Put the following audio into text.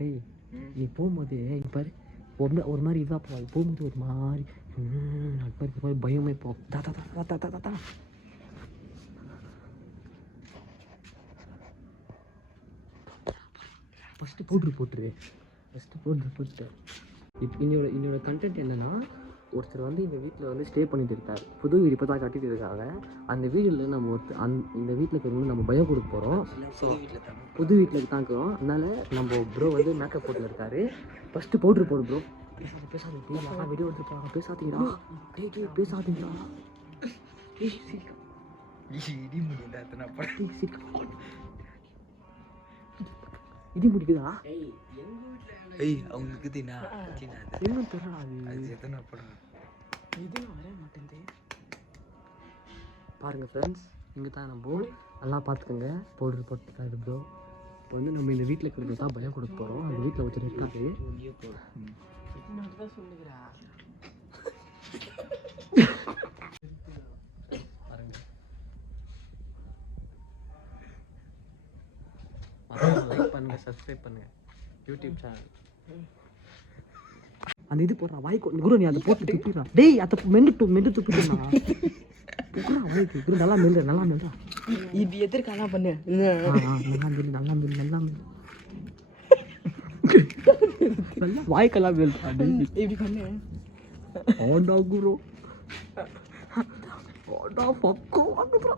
டேய் நீ போகும்போது பாரு ஒரு மாதிரி இதாக போவாது போகும்போது ஒரு மாதிரி பயமே போ தா ஃபஸ்ட்டு போட்டுரு போட்டு இப்போ என்னோட கண்டென்ட் என்னென்னா ஒருத்தர் வந்து இந்த வீட்டில் வந்து ஸ்டே பண்ணிட்டு இருக்காரு. புது வீடு இப்போ தான் கட்டிட்டு இருக்காங்க. அந்த வீட்டில் நம்ம இந்த வீட்டில் இருக்கிறவங்க நம்ம பயம் கொடுக்க போகிறோம். ஸோ புது வீட்டில் தான் இருக்கிறோம். அதனால் நம்ம ப்ரோ வந்து மேக்கப் போட்டுன்னு இருக்காரு. ஃபஸ்ட்டு போடு ப்ரோ. பேசாதீங்க ப்ளீஸ். வெளியே வந்துருப்பாங்க. பேசாதீங்கடா. பேசாதீங்கடா. இடி முடிக்குதா? அவங்களுக்கு என்ன தெரியல. இதெல்லாம் வர மாட்டேங்குது. பாருங்கள் ஃப்ரெண்ட்ஸ், இங்கே தான் நம்ம நல்லா பார்த்துக்கோங்க. போட்டுருக்காரு ப்ரோ. இப்போ வந்து நம்ம இந்த வீட்டில் இருக்கிறது தான் பயம் கொடுக்க போகிறோம். அந்த வீட்டில் வச்சு இருக்காது. லைக் பண்ணுங்கள், சப்ஸ்கிரைப் பண்ணுங்கள் யூடியூப் சேனல். அந்த இது போடுறா வாய்க்கு குரு, நீ அதை போட்டு துப்பிடுறா. டேய் அதை மெண்டு துப்பிடுறா. நல்லா மெல்றா. இது எதிர்க்கானா பண்ணு. நல்லா வாய்க்கெல்லாம் மெல்றா. இப்படி பண்ணு. ஆண்டா குரு, ஆண்டா பக்கம் வாங்குறா.